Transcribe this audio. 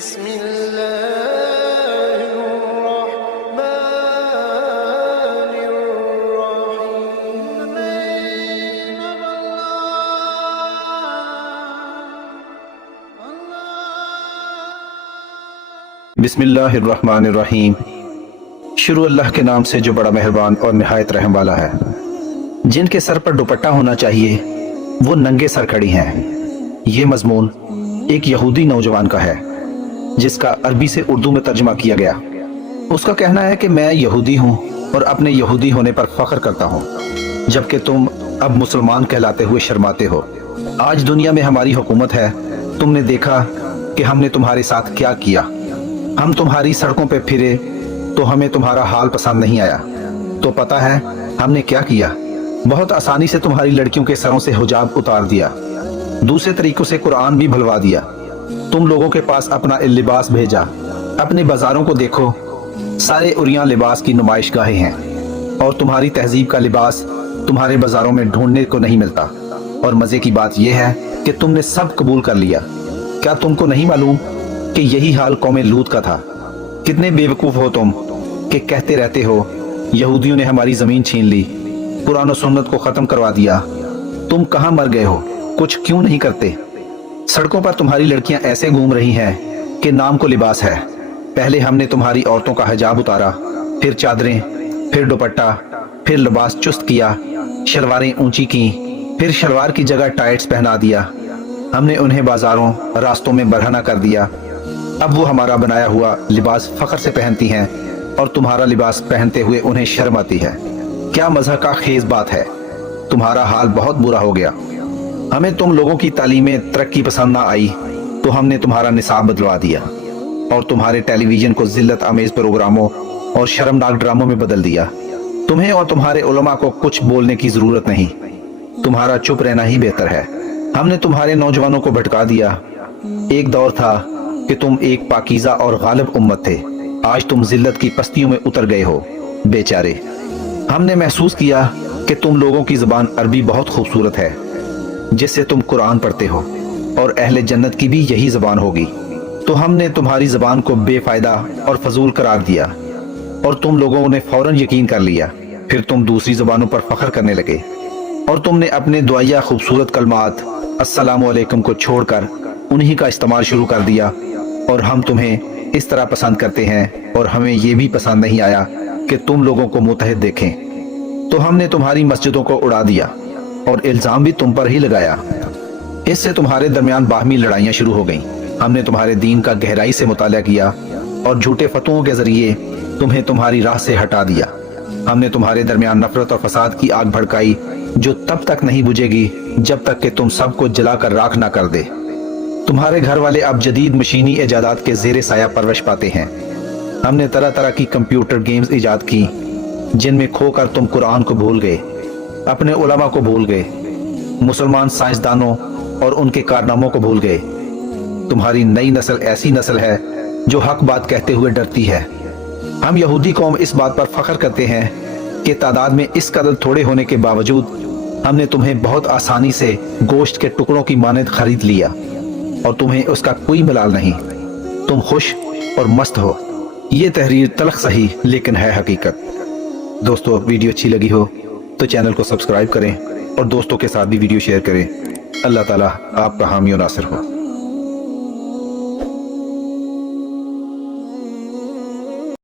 بسم الله الرحمن الرحيم. بسم اللہ الرحمن الرحیم. شروع اللہ کے نام سے جو بڑا مہربان اور نہایت رحم والا ہے. جن کے سر پر دوپٹہ ہونا چاہیے وہ ننگے سر کھڑی ہیں. یہ مضمون ایک یہودی نوجوان کا ہے جس کا عربی سے اردو میں ترجمہ کیا گیا. اس کا کہنا ہے کہ میں یہودی ہوں اور اپنے یہودی ہونے پر فخر کرتا ہوں، جبکہ تم اب مسلمان کہلاتے ہوئے شرماتے ہو. آج دنیا میں ہماری حکومت ہے. تم نے دیکھا کہ ہم نے تمہارے ساتھ کیا کیا. ہم تمہاری سڑکوں پہ پھرے تو ہمیں تمہارا حال پسند نہیں آیا. تو پتہ ہے ہم نے کیا کیا؟ بہت آسانی سے تمہاری لڑکیوں کے سروں سے حجاب اتار دیا. دوسرے طریقوں سے قرآن بھی بھلوا دیا. تم لوگوں کے پاس اپنا لباس بھیجا. اپنے بازاروں کو دیکھو، سارے عریاں لباس کی نمائش گاہیں ہیں، اور تمہاری تہذیب کا لباس تمہارے بازاروں میں ڈھونڈنے کو نہیں ملتا. اور مزے کی بات یہ ہے کہ تم نے سب قبول کر لیا. کیا تم کو نہیں معلوم کہ یہی حال قوم لوط کا تھا؟ کتنے بے وقوف ہو تم کہ کہتے رہتے ہو یہودیوں نے ہماری زمین چھین لی، قرآن و سنت کو ختم کروا دیا. تم کہاں مر گئے ہو؟ کچھ کیوں نہیں کرتے؟ سڑکوں پر تمہاری لڑکیاں ایسے گھوم رہی ہیں کہ نام کو لباس ہے. پہلے ہم نے تمہاری عورتوں کا حجاب اتارا، پھر چادریں، پھر دوپٹہ، پھر لباس چست کیا، شلواریں اونچی کی، پھر شلوار کی جگہ ٹائٹس پہنا دیا. ہم نے انہیں بازاروں راستوں میں برہنہ کر دیا. اب وہ ہمارا بنایا ہوا لباس فخر سے پہنتی ہیں اور تمہارا لباس پہنتے ہوئے انہیں شرم آتی ہے. کیا مزہ کا خیز بات ہے. تمہارا حال بہت برا ہو گیا. ہمیں تم لوگوں کی تعلیمیں ترقی پسند نہ آئی تو ہم نے تمہارا نصاب بدلوا دیا اور تمہارے ٹیلی ویژن کو ذلت آمیز پروگراموں اور شرمناک ڈراموں میں بدل دیا. تمہیں اور تمہارے علماء کو کچھ بولنے کی ضرورت نہیں. تمہارا چپ رہنا ہی بہتر ہے. ہم نے تمہارے نوجوانوں کو بھٹکا دیا. ایک دور تھا کہ تم ایک پاکیزہ اور غالب امت تھے. آج تم ذلت کی پستیوں میں اتر گئے ہو. بیچارے، ہم نے محسوس کیا کہ تم لوگوں کی زبان عربی بہت خوبصورت ہے جس سے تم قرآن پڑھتے ہو، اور اہل جنت کی بھی یہی زبان ہوگی. تو ہم نے تمہاری زبان کو بے فائدہ اور فضول قرار دیا اور تم لوگوں نے فوراً یقین کر لیا. پھر تم دوسری زبانوں پر فخر کرنے لگے اور تم نے اپنے دعائیہ خوبصورت کلمات السلام علیکم کو چھوڑ کر انہی کا استعمال شروع کر دیا. اور ہم تمہیں اس طرح پسند کرتے ہیں اور ہمیں یہ بھی پسند نہیں آیا کہ تم لوگوں کو متحد دیکھیں. تو ہم نے تمہاری مسجدوں کو اڑا دیا اور الزام بھی تم پر ہی لگایا. اس سے تمہارے درمیان باہمی لڑائیاں شروع ہو گئیں. ہم نے تمہارے دین کا گہرائی سے مطالعہ کیا اور جھوٹے فتووں کے ذریعے تمہیں تمہاری راہ سے ہٹا دیا. ہم نے تمہارے درمیان نفرت اور فساد کی آگ بھڑکائی جو تب تک نہیں بجھے گی جب تک کہ تم سب کو جلا کر راکھ نہ کر دے. تمہارے گھر والے اب جدید مشینی ایجادات کے زیر سایہ پرورش پاتے ہیں. ہم نے طرح طرح کی کمپیوٹر گیمز ایجاد کی جن میں کھو کر تم قرآن کو بھول گئے، اپنے علماء کو بھول گئے، مسلمان سائنسدانوں اور ان کے کارناموں کو بھول گئے. تمہاری نئی نسل ایسی نسل ہے جو حق بات کہتے ہوئے ڈرتی ہے. ہم یہودی قوم اس بات پر فخر کرتے ہیں کہ تعداد میں اس قدر تھوڑے ہونے کے باوجود ہم نے تمہیں بہت آسانی سے گوشت کے ٹکڑوں کی مانند خرید لیا اور تمہیں اس کا کوئی ملال نہیں. تم خوش اور مست ہو. یہ تحریر تلخ سہی لیکن ہے حقیقت. دوستو، ویڈیو اچھی لگی ہو تو چینل کو سبسکرائب کریں اور دوستوں کے ساتھ بھی ویڈیو شیئر کریں. اللہ تعالیٰ آپ کا حامی و ناصر ہو.